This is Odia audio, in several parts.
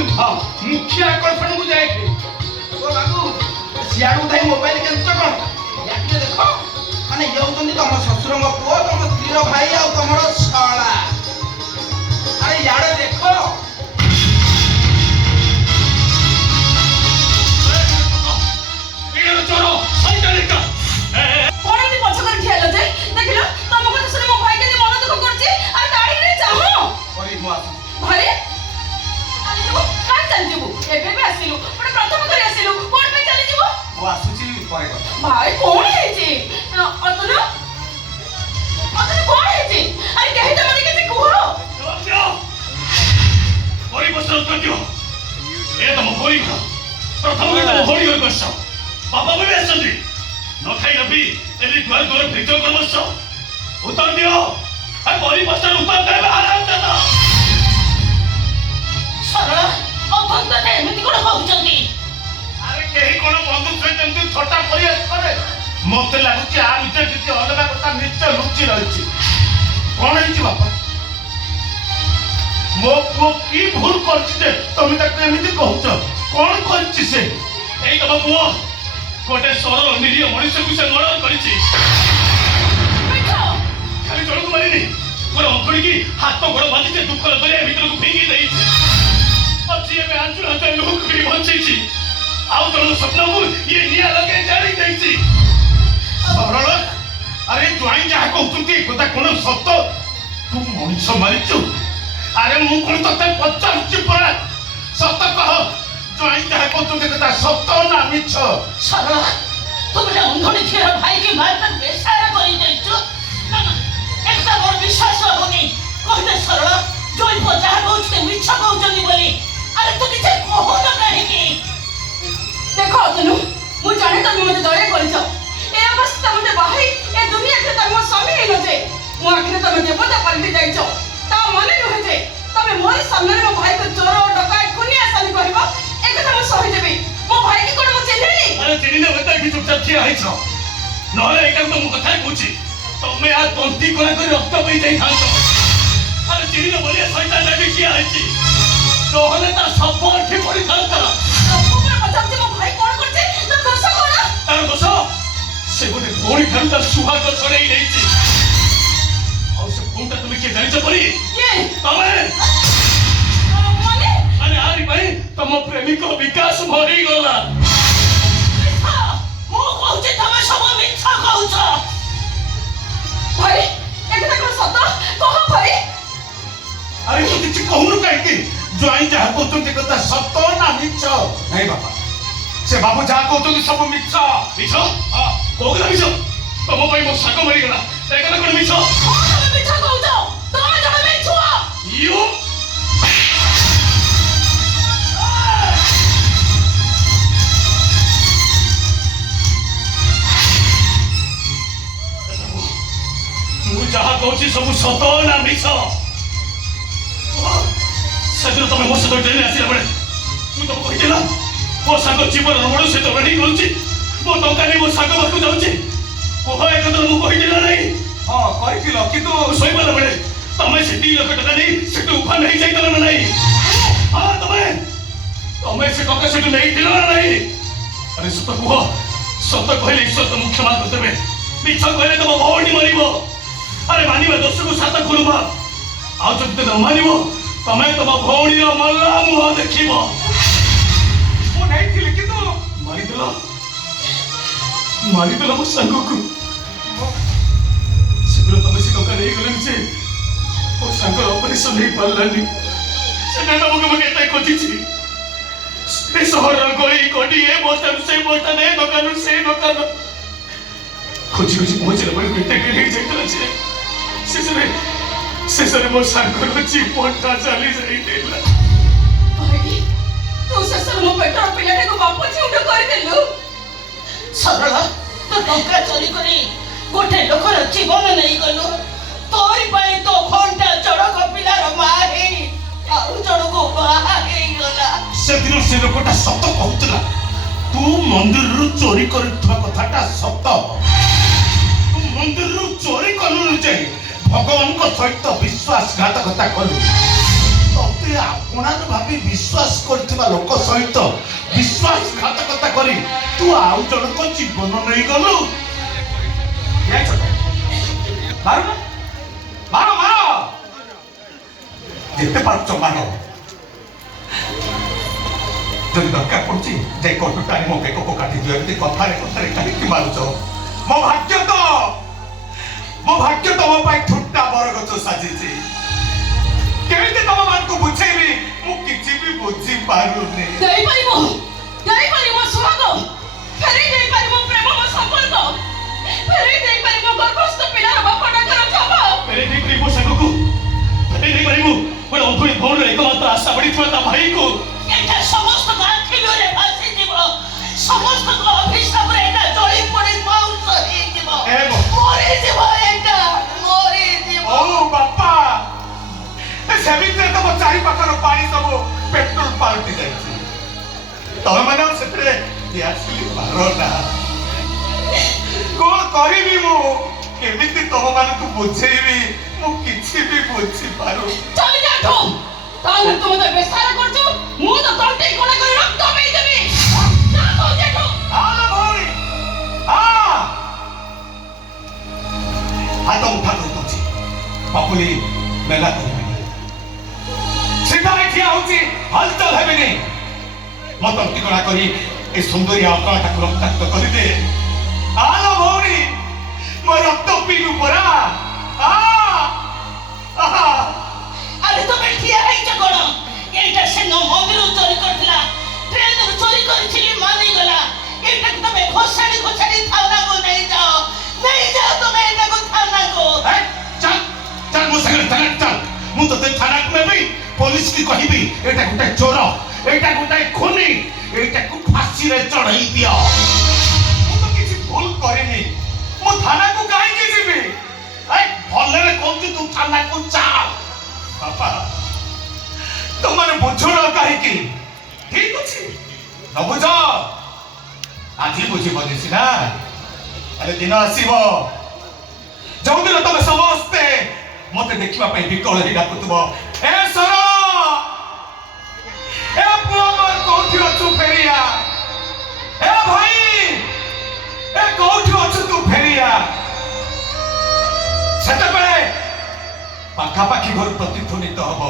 କହିଲୁ ହଁ ମୁଖ୍ୟ ଆକର୍ଷଣକୁ ଯାଏ ଓ ବାବୁ ସିଆଡୁ ଥାଇ ମୋବାଇଲ କେଞ୍ଚ କଣ ୟାକେ ଦେଖ ମାନେ ଇଏ ହଉଛନ୍ତି ତମ ଶ୍ୱଶୁରଙ୍କ ପୁଅ ତମ ସ୍ତ୍ରୀର ଭାଇ ଆଉ ତମର ଶଳା ଆରେ ଇଆଡେ ଦେଖ ଚୋର ସୈତାନିକା କଣ ଏମିତି ପଛ କରି ଠିଆ ହେଲ ଯେ ଦେଖିଲ ତମ କଥା ଶୁଣି ମୋ ଭାଇ କେମିତି ମନ ଦୁଃଖ କରୁଛି ଆଉ ଦାଢିରେ ଚାହଁ ପରି ମୁଁ ଆସୁଛି ଭାଇ ଚାଲିଯିବୁ କାହିଁ ଚାଲିଯିବୁ ଏବେ ବି ଆସିଲୁ ଗୋଟେ ପ୍ରଥମ କରି ଆସିଲୁ କଣ ପାଇଁ ଚାଲିଯିବୁ ମୁଁ ଆସୁଛି ପରେ କଥା ଭାଇ କଣ ହେଇଛି ଅତୁଲ କଣ ହେଇଛି ଆରେ କେହି ତ ମତେ କିଛି କୁହ ପରିବେଶର ଉତ୍ତର ଦିଅ ଏ ତମ ପରିବାର ପ୍ରଥମ ତମ ଭଉଣୀ ଘରକୁ ଆସିଛ ବାପା ବି ଆସିଛନ୍ତି ନ ଖାଇ ନ ପିଇ ଏମିତି ଦୁଆର ଦୁଆର ଭିତର କରି ବସିଛ ଉତ୍ତର ଦିଅ ଆଉ ପରିବେଶର ଉତ୍ତର ଦେବେ ଆରାମ ସରଳ ଅଭକ୍ତଟା ଏମିତି କଣ କହୁଛନ୍ତି ଆରେ କେହି କଣ ବନ୍ଧୁ ସହିତ ଏମିତି ଥଟ୍ଟା କରି ଆସିପାରେ ମତେ ଲାଗୁଛି ଆ ଭିତରେ କିଛି ଅଲଗା କଥା ନିଶ୍ଚୟ ଲୁଚି ରହିଛି କଣ ହେଇଛି ବାପା ମୋ ପୁଅ କି ଭୁଲ କରିଛି ଯେ ତମେ ତାକୁ ଏମିତି କହୁଛ କଣ କରିଛି ସେ ଏଇ ତମ ପୁଅ ଗୋଟେ ସରଳ ନିରୀହ ମଣିଷକୁ ସେ ମର୍ଡର କରିଛି ଖାଲି ଜଣକୁ ମାରିନି ଗୋଟେ ଅନ୍ତଣିକି ହାତ ଗୋଡ଼ ବାନ୍ଧି ସେ ଦୁଃଖର ଦରିଆ ଭିତରକୁ ଫିଙ୍ଗି ଦେଇଛି ଅଛି ଏବେ ଆଞ୍ଚୁର ହାତରେ ଲୁହ କରି ବଞ୍ଚେଇଛି ଆଉ ଜଣଙ୍କ ସ୍ୱପ୍ନକୁ ଇଏ ନିଆଁ ଲଗେଇ ଜାଳି ଦେଇଛି ସରଳ ଆରେ ଜ୍ୱାଇଁ ଯାହା କହୁଛନ୍ତି ଏ କଥା କଣ ସତ ତୁ ମଣିଷ ମାରିଛୁ ଆରେ ମୁଁ କଣ ତତେ ପଚାରୁଛି ପରା ସତ କହ ଜ୍ୱାଇଁ ଯାହା କହୁଛନ୍ତି କଥା ସତ ନା ମିଛ ସରଳ ତୁ ଗୋଟେ ଅନ୍ଧଣି ଝିଅର ଭାଇକି ମାରି ତାକୁ ବେସାରା କରିଦେଇଛୁ ଏକଟା ମୋର ବିଶ୍ୱାସ ହବନି କହିଲେ ସରଳ ଜୈବ ଯାହା କହୁଛି ମିଛ କହୁଛନ୍ତି ବୋଲି ଆରେ ତୁ କିଛି କହୁନ କାହିଁକି ଦେଖ ଅତନୁ ମୁଁ ଜାଣେ ତମେ ମତେ ଦୟା କରିଛ ଏ ଅବସ୍ଥା ମତେ ବାହାଇ ଏ ଦୁନିଆରେ ତମେ ମୋ ସ୍ୱାମୀ ହେଇନ ଯେ ମୋ ଆଖିରେ ତମେ ଦେବତା ପାଲଟି ଯାଇଛ ତା ମାନେ ନୁହେଁ ଯେ ତମେ ମୋରି ସାମ୍ନାରେ ମୋ ଭାଇକୁ ଚୋର ଡକାୟତ ଖୁନି ଆସାମୀ କହିବ ଏ କଥା ମୁଁ ସହିଦେବି ମୋ ଭାଇକି କଣ ମୁଁ ଚିହ୍ନିନି ଆରେ ଚିହ୍ନିଲେ ଏତେ କି ଚୁପଚାପ ଠିଆ ହେଇଛ ନହେଲେ ଏଇଟା ତ ମୁଁ କଥା କହୁଛି ତମେ ଆ ତନ୍ତି କଣା କରି ରକ୍ତ ପଇ ଯାଇଥାନ୍ତ ଆରେ ଚିହ୍ନିଲେ ବୋଲି ସୈତାନ ବି ଠିଆ ହେଇଛି ନହେଲେ ତା ସବ ଏଠି ପଡ଼ିଥାନ୍ତା ସବୁବେଳେ ପଚାରୁଛି ମୋ ଭାଇ କଣ କରୁଛି ତା ଦୋଷ କଣ ତାର ଦୋଷ ସେ ଗୋଟେ ଭଉଣୀ ଠାରୁ ତା ସୁହାଗ ଛଡ଼େଇ ନେଇଛି ଆଉ ସେ ଭଉଣୀଟା তুমি କିଏ ଜାଣିଛ ପରି କିଏ ତମେ ମାନେ ଆରେ ଆରି ପାଇଁ ତମ ପ୍ରେମିକ ବିକାଶ ମରିଗଲା ମୁଁ କହୁଛି ତମେ ସବୁ ମିଛ କହୁଛ ଭାଇ ଏକଥା କଣ ସତ କହ ଭାଇ ଆରେ ତୁ କିଛି କହୁନୁ କାହିଁକି ଜ୍ୱାଇଁ ଯାହା କହୁଛନ୍ତି କଥା ସତ ନା ମିଛ ନାଇଁ ବାପା ସେ ବାବୁ ଯାହା କହୁଛନ୍ତି ସବୁ ମିଛ ମିଛ କୋଉ କଥା ମିଛ ତମ ପାଇଁ ମୋ ସାଙ୍ଗ ମରିଗଲା ଏ କଥା କଣ ମିଛ ତମେ ମିଛ କହୁଛ ତମେ ଜଣେ ମିଛୁଆ You? ମୁଁ ଯାହା କହୁଛି ସବୁ ସତ ନା ମିଛ ସେଦିନ ତମେ ମୋ ସହିତ ଟ୍ରେନରେ ଆସିଲା ବେଳେ ମୁଁ ତମକୁ କହିଥିଲା ମୋ ସାଙ୍ଗ ଜୀବନର ବଡ଼ ସହିତ ଲଢ଼େଇ କରୁଛି ମୋ ଟଙ୍କା ନେଇ ମୋ ସାଙ୍ଗ ପାଖକୁ ଯାଉଛି କୁହ ଏ କଥା ମୁଁ କହିଥିଲା ନାହିଁ ହଁ କହିଥିଲ କିନ୍ତୁ ଶୋଇପାରିଲା ବେଳେ ତମେ ସେ 2 ଲକ୍ଷ ଟଙ୍କା ନେଇ ସେଠୁ ଉଫାନ ହେଇଯାଇଥିଲ ନା ନାହିଁ ହଁ ତମେ ସେ ଟଙ୍କା ସେଠୁ ନେଇଥିଲ ନା ନାହିଁ ଆରେ ସତ କୁହ ସତ କହିଲେ ଈଶ୍ୱର ତମକୁ କ୍ଷମା କରିଦେବେ ମିଛ କହିଲେ ତମ ଭଉଣୀ ମରିବ ଆରେ ମାନିବା ଦୋଷକୁ 7 ଗୁଣ ମାପ ଆଉ ଯଦି ନ ମାନିବ ତମେ ତମ ଭଉଣୀର ମଲା ମୁହଁ ଦେଖିବ ମୁଁ ନେଇଥିଲି କିନ୍ତୁ ମାରିଦେଲ ମୋ ସାଙ୍ଗକୁ ସେଦିନ ତମେ ସେ ଟଙ୍କା ନେଇଗଲେନି ଯେ ମୋ ସାଙ୍ଗର ଅପରେସନ ହେଇପାରିଲାନି ସେଟା ତମକୁ ମୁଁ କେତେ ଖୋଜିଛି ଏ ସହରର ଗଳି କଡ଼ି ଏ ବସ୍ତାରୁ ସେ ବସ୍ତା ଏ ଦୋକାନରୁ ସେ ଦୋକାନ ଖୋଜି ପହଞ୍ଚିଲା ବେଳକୁ ଏତେ ଡେରି ହେଇଯାଇଥିଲା ଯେ ଶେଷରେ ମୋ ସାଙ୍ଗର ଜୀବନଟା ଚାଲି ଯାଇଥିଲା ଭାଇ ତୁ ଶେଷରେ ମୋ ପେଟର ପିଲାଟାକୁ ବାପ ଝିଉଟ କରିଦେଲୁ ସରଳ ତୁ ଟଙ୍କା ଚୋରି କରି ଗୋଟେ ଲୋକର ଜୀବନ ନେଇଗଲୁ ତୋରି ପାଇଁ ତୋ ଭଉଣୀଟା ଜଣକ ପିଲାର ମା ହେଇ ଆଉ ଜଣକୁ ବାହା ହେଇଗଲା ସେଦିନ ସେ ଲୋକଟା ସତ କହୁଥିଲା ତୁ ମନ୍ଦିରରୁ ଚୋରି କରିଥିବା କଥାଟା ସତ ତୁ ମନ୍ଦିରରୁ ଚୋରି କଲୁନି ଯେ ଭଗବାନଙ୍କ ସହିତ ବିଶ୍ୱାସଘାତକତା କଲୁ ତତେ ଏମିତି ଆପଣାର ଭାବି ବିଶ୍ୱାସ କରିଥିବା ଲୋକ ସହିତ ବିଶ୍ୱାସଘାତକତା କରି ତୁ ଆଉ ଜଣଙ୍କ ଜୀବନ ନେଇଗଲୁ। ମାର ମାର ମାର ଯେତେ ପାରୁଛ ମାର। ଯଦି ଦରକାର ପଡୁଛି ଯାଇ କଟୁ ଟାଣି ମୋ ବେକକୁ କାଟିଦିଅ। ଏମିତି କଥାରେ କଥାରେ କାହିଁକି ମାରୁଛ? ମୋ ଭାଗ୍ୟ ତ ମୋ ପାଇଁ ଥୁଣ୍ଟା ବରଗଛ ସାଜିଛି। କେମିତି ତମ ମାନଙ୍କୁ ବୁଝେଇବି ମୁଁ କିଛି ବି ବୁଝିପାରୁନି। ଦେଇପାରିବ ସୁହାଗ, ଫେରେଇ ଦେଇପାରିବ ପ୍ରେମ ମୋ ସମ୍ପର୍କ, ଫେରେଇ ଦେଇପାରିବ ଗର୍ଭସ୍ଥ ପିଲାର ବାପା ଡାକର ଜବ, ଫେରେଇ ଦେଇପାରିବୁ ସାଙ୍ଗକୁ, ଫେରେଇ ଦେଇପାରିବୁ ଗୋଟେ ଅଧୁରୀ ଭଉଣୀର ଏକମାତ୍ର ଆଶା ପଡ଼ିଥିବା ତା ଭାଇକୁ। ଏଇଟା ସମସ୍ତଙ୍କ ଆଖିଲୁରେ ଭାସିଯିବ, ସମସ୍ତଙ୍କ ଅଭିଶାପରେ ଏଇଟା ଜଳି ପଡ଼ି ପାଉଁଶ ହେଇଯିବ, ମରିଯିବ, ଏଇଟା ମରିଯିବ। ଓ ବାପା, ସେମିତିରେ ତମ ଚାରି ପାଖର ପାଣି ସବୁ ପେଟ୍ରୋଲ ପାଲଟି ଯାଇଛି। ତମେ ମାନେ ସେଥିରେ ଆସିଲି ପାର ନା। କଣ କରିବି ମୁଁ? କେମିତି ତମ ମାନଙ୍କୁ ବୁଝେଇବି? ମୁଁ କିଛି ବି ବୁଝିପାରୁନି। ଚାଲି ଯାଠୁ ତାହେଲେ ତୁ ମତେ ବେସାର କରୁଛୁ, ମୁଁ ତ ତଣ୍ଟି କୋଣା କରି ରକ୍ତ ପେଇଦେବି। ଯା କହୁଛି ଏଠୁ। ଭଉଣୀ ହାତ ଉଠା ଦଉଛି ବାପୁଲି ମେଲା କରିବି। ସିଧାରେ ଠିଆ ହଉଛି, ହଲଚଲ ହେବିନି। ମୋ ତଣ୍ଟି କଣା କରି ଏ ସୁନ୍ଦରୀ ଅକଳାଟାକୁ ରକ୍ତାକ୍ତ କରିଦେ। ଆଲୋ ଭଉଣୀ, ମୋ ରକ୍ତ ପିଇବୁ ପରା। ଆରେ ତମେ ଠିଆ ହେଇଛ କଣ? ଏଇଟା ସେ ମନ୍ଦିରରୁ ଚୋରି କରିଥିଲା, ଟ୍ରେନରୁ ଚୋରି କରିଥିଲି ମାନିଗଲା। ଏଇଟାକୁ ତମେ ଘୋଷାଡ଼ି ଥାନାକୁ ନେଇଯାଅ, ତମେ ଏଇଟାକୁ ଥାନାକୁ। ଚାଲ ଚାଲ ମୋ ସାଙ୍ଗରେ ଥାନାକୁ ଚାଲ। ମୁଁ ତତେ ଥାନାକୁ ନେବି, ପୋଲିସ କି କହିବି ଏଇଟା ଗୋଟେ ଚୋର, ଏଇଟା ଗୋଟେ ଖୁନି, ଏଇଟାକୁ ଫାଶୀରେ ଚଢେଇ ଦିଅ। ମୁଁ ତ କିଛି ଭୁଲ କରିନି, ମୁଁ ଥାନାକୁ କାହିଁକି ଯିବି? ଭଲରେ କହୁଛୁ ତୁ ଥାନାକୁ ଚାଲ। ବାପା ତମମାନେ ବୁଝୁନ କାହିଁକି? ଠିକ ଅଛି ନ ବୁଝ, ଆଜି ବୁଝିବନି ସିନା, ହେଲେ ଦିନ ଆସିବ ଯୋଉଦିନ ତମେ ସମସ୍ତେ ମତେ ଦେଖିବା ପାଇଁ ବିକଳ ହେଇ ଡାକୁଥିବ, ଏ ସର, ଏ ପୁଅ ମୋର କୋଉଠି ଅଛୁ ଫେରିଆ, ଏ ଭାଇ ଏ କୋଉଠି ଅଛୁ ତୁ ଫେରିଆ। ସେତେବେଳେ ପାଖାପାଖି ଘରୁ ପ୍ରତିଧ୍ୱନିତ ହବ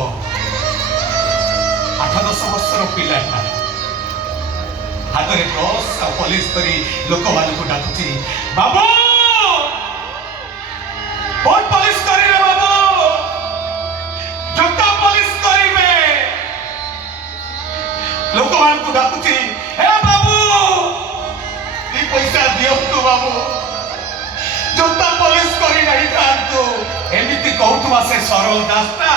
8-10 ବର୍ଷର ପିଲାଟା ହାତରେ ବ୍ରସ୍ ଆଉ ପଲିସ କରି ଲୋକମାନଙ୍କୁ ଡାକୁଛି, ବାବୁ ଭୋଟ ପଲିସ କରିବେ, ବାବୁ ଜୋତା ପଲିସ କରିବେ। ଲୋକମାନଙ୍କୁ ଡାକୁଛି, ହେ ବାବୁ 2 ପଇସା ଦିଅନ୍ତୁ, ବାବୁ ଜୋତା ପଲିସ କରି ନେଇଥାନ୍ତୁ। ଏମିତି କହୁଥିବା ସେ ସରଳ ଦାସଟା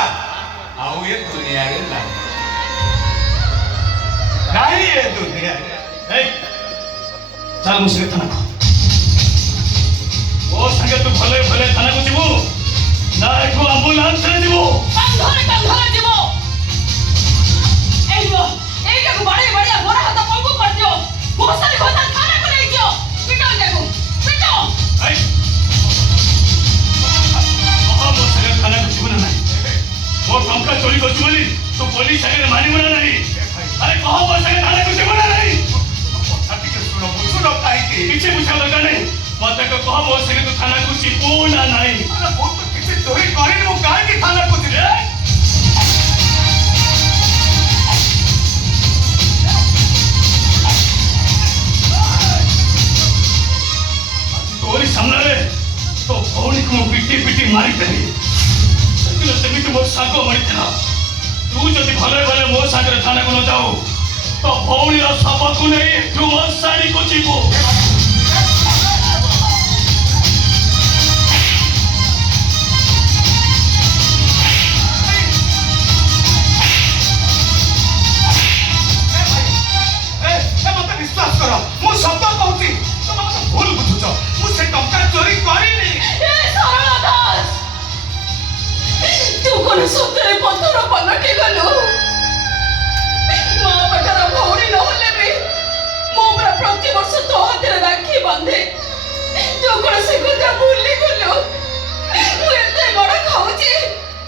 ଆଉ ଏ ଦୁନିଆରେ ନାହିଁ, ଏ ଦୁନିଆରେ। ଚାଲ ମୋ ସାଙ୍ଗେ ଥାନାକୁ। ମୋ ସାଙ୍ଗେ ତୁ ଭଲେ ଭଲେ ଥାନାକୁ ଯିବୁ ନା ଏଠୁ ଆମ୍ବୁଲାନ୍ସରେ ଯିବୁ? କାନ୍ଧରେ ଯିବ। এইটাକୁ ବାড়িয়ে ବାড়িয়ে ଗୋଡ଼ ହାତ ପଙ୍ଗୁ କରିଦିଅ, ଘୋଷାରି ଥାନାକୁ ନେଇଯିଅ। ପିଟ ଏଟାକୁ, ପିଟ। ମୋ ସାଙ୍ଗେ ଥାନାକୁ ଯିବୁ ନା ନାହିଁ? ମୋ ଟଙ୍କା ଚୋରି କରୁଛୁ ବୋଲି ତୁ ପୋଲିସ ସାଙ୍ଗରେ ମାନିବୁ ନା ନାହିଁ? ଆରେ କହ ମୋ ସାଙ୍ଗେ ଥାନାକୁ ଯିବୁ ନା ନାହିଁ? ବୁଝୁନ କାହିଁକି? କିଛି ବୁଝିବା ଦରକାର ନାହିଁ, ମତେ କହ ମୋ ସାଙ୍ଗେ ତୁ ଥାନାକୁ ଯିବୁ ନା ନାହିଁ? ମୁଁ ତ କିଛି ଚୋରି କରିନି, ମୁଁ କାହିଁକି ଥାନାକୁ ଯିବି? ତୋରି ସାମ୍ନାରେ ତୋ ଭଉଣୀକୁ ମୁଁ ପିଟି ମାରିଦେଲି। ସେଦିନ ସେମିତି ମୋ ସାଙ୍ଗ ମରିଥିଲା। ତୁ ଯଦି ଭଲେ ଭଲେ ମୋ ସାଙ୍ଗରେ ଥାନାକୁ ନ ଯାଉ ତୋ ଭଉଣୀର ଶବକୁ ନେଇ ଏଠୁ ମୋ ଶାଢ଼ୀକୁ ଯିବୁ। ମତେ ବିଶ୍ୱାସ କର, ମୁଁ ସତ କହୁଛି, ତମେ ମତେ ଭୁଲ ବୁଝୁଛ। ମୁଁ ସେ ଟଙ୍କା ଚୋରି କରିନି। ତୁ କଣ ସତରେ ପଥର ପଲଟି ଗଲୁ? ମା ପାଖର ଭଉଣୀ ନହେଲେ ବି ମୁଁ ପୁରା ପ୍ରତିବର୍ଷ ତୋ ହାତରେ ରାକ୍ଷୀ ବାନ୍ଧେ। ତୁ କଣ ସେ କଥା ଭୁଲି ଗଲୁ? ମୁଁ ଏତେ ବଡ ଖାଉଛି,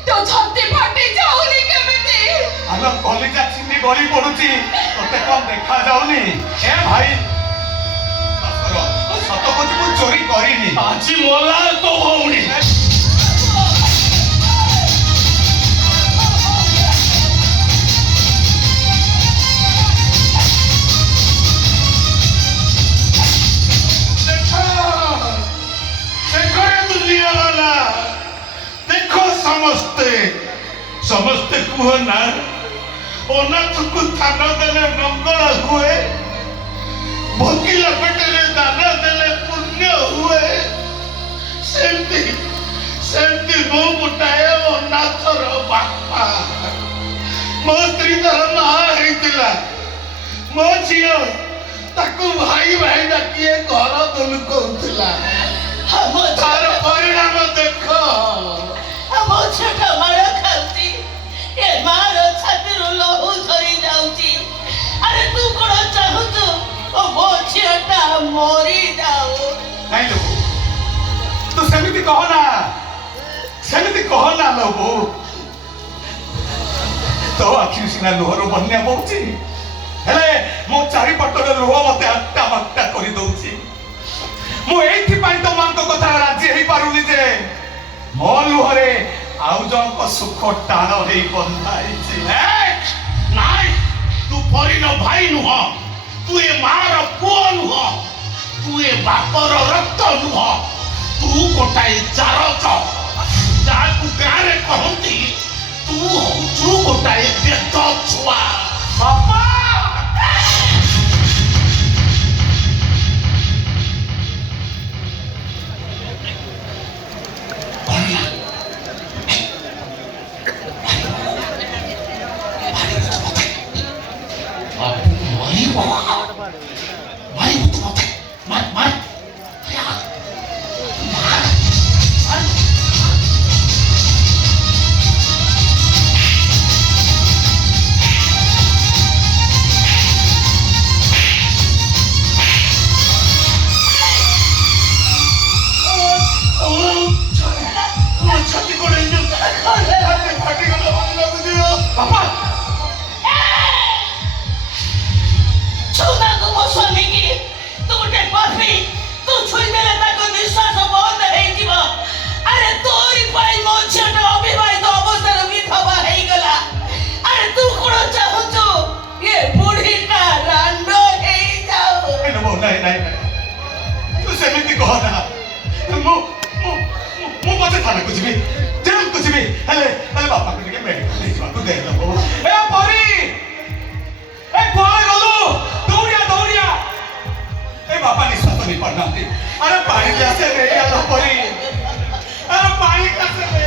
ତୋ ଛାତି ଫାଟି ଯାଉନି କେମିତି? আলো কলিজা চিনি গলি পড়ুছি তোতে কম দেখা যাওনি এ ভাই সত কହୁଛି ମୁଁ ଚୋରି କରିନି ଆଜି ମଲା ତୋ ଭଉଣୀ देखो समस्ते समस्ते कुह ना अनाथ को थाना देले मंगल हुए भोकिला पेटरे दाना देले पुण्य हुए सेमती सेमती मो मुटाए अनाथर बापा मो स्त्री तर ना हेतिला मो झियो ताकू भाई भाई डाकिए घर दलु कहउतला ଆମ तार परिणाम देखो ଆମ ଝିଅଟା ମାଡ଼ ଖାଉଛି ଏ ମାର ଛାତିରୁ ଲହୁ ଝରି ଯାଉଛି ଆରେ ତୁ କଣ ଚାହୁଁଛୁ ଓ ମୋ ଝିଅଟା ମରିଯାଉ नहीं लोगो तू सेमिति कह ना लोगो तो आखिर सिना लोहर बन्या पहुंची हेले मो चारि पटर लोह मते अट्टा मट्टा करि दउची मो एथि पाई तो मान को कथा राजी हेई पारुनी जे मो लोहरे आउ जन को सुख टाण हेई बंधाई छी ନାଇଁ ତୁ ପରିର ଭାଇ ନୁହଁ ତୁ ଏ ମାର ପୁଅ ନୁହଁ ତୁ ଏ ବାପର ରକ୍ତ ନୁହଁ ତୁ ଗୋଟାଏ ଚାରକ ଯାହାକୁ ଗାଁରେ କହନ୍ତି ତୁ ହଉଛୁ ଗୋଟାଏ ବେଦ ଛୁଆ बापा ଛୁନାକୁ ମୋ ସ୍ୱାମୀକି ତୁ ଗୋଟେ ପାପୀ ତୁ ଛୁଇଁଦେଲେ ତାଙ୍କ ନିଶ୍ୱାସ ବନ୍ଦ ହେଇଯିବ ଆରେ ତୋରି ପାଇଁ ମୋ ଝିଅଟା ଅବିବାହିତ ଅବସ୍ଥାରେ ବିଧବା ହେଇଗଲା ଆରେ ତୁ କଣ ଚାହୁଁଛୁ ଏ ବୁଢ଼ୀଟା ରାଣ୍ଡ ହେଇଯାଉ नहीं तू सेमिति कह ना मो मो मो पछे थाना को जीबी जेल को जीबी हेले हेले बापा को के मेडिकल ले जीवा को दे लो ए परी ए कोले गलु दौड़िया ए बापा निश्वास नहीं पड़ना अरे पानी कैसे रे यार परी अरे पानी कैसे रे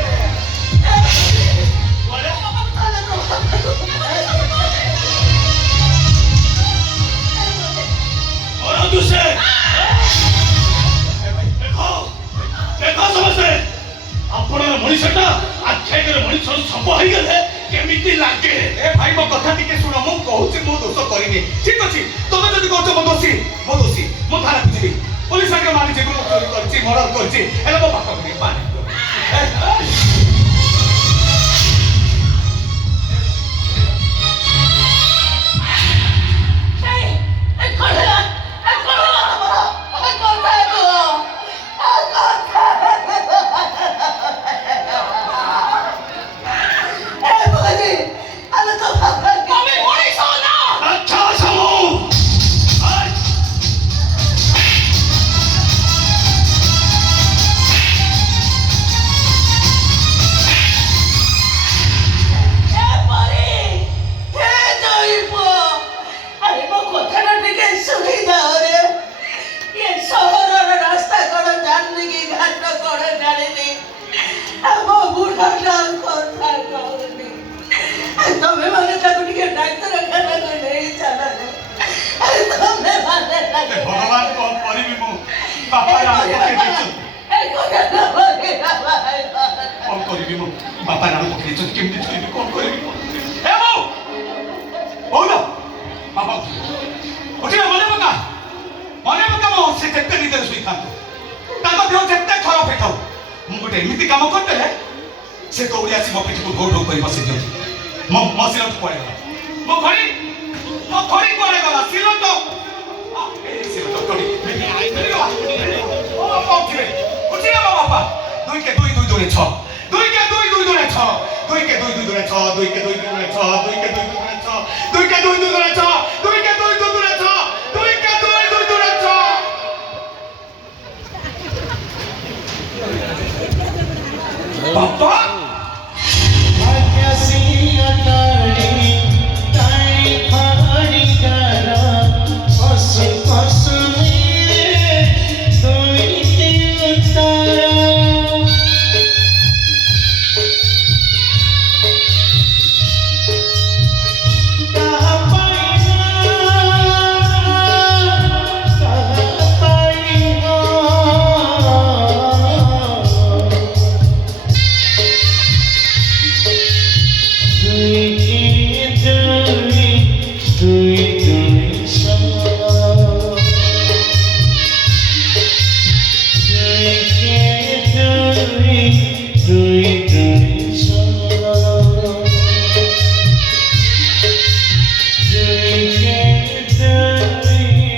और दूसरे देखो देखो समस्ते ଆପଣର ମଣିଷଟା ଆଖ୍ୟାୟିକରେ ମଣିଷର ଶବ ହେଇଗଲେ କେମିତି ଲାଗେ ए भाई मो कथा टिके सुन मु कहूची मो दोष करिनी ठीक अछि तमे जदी कहछ मो दोषी मो थाना को जीबी पुलिस आके मानि जे मो चोरी करछि मर्डर करछि एला मो बापा को पानी अच्छा समूह ତମେ ମାନେ ତାକୁ ଟିକେ ଡାକ୍ତରଖାନାକୁ ନେଇ ଚାଲ ତମେ ମାନେ भगवान कौन परिबी मु बापा नाम पके देछु कौन परिबी मु बापा नाम पके देछु केमति छुइबी कौन परिबी ए मु ओला बाबा उठिया मने मका मो से केते निदर सुई खांतो ताको देह जेते खराब हेथौ मु गोटे एमिति काम करतेले से दौड़ी आसी मो पेटी को ढोढ ढोढ करी बसे दियो ମୋ ସିଲଟ କୁଆଡ଼େ ଗଲା ମୋ ଘଡ଼ି କୁଆଡ଼େ ଗଲା ସିଲଟ ସିଲଟ ତୋଡ଼ି ଉଠିଲେ ମୋ ବାପା 2 କେ 2 2 2 6 2 କେ 2 2 2 6 2 କେ 2 2 2 6 2 କେ 2 2 2 6 2 କେ 2 2 2 6 2 କେ 2 2 2 6 2 କେ 2 2 2 6 2 କେ 2 2 2 6 बाबा Thank you.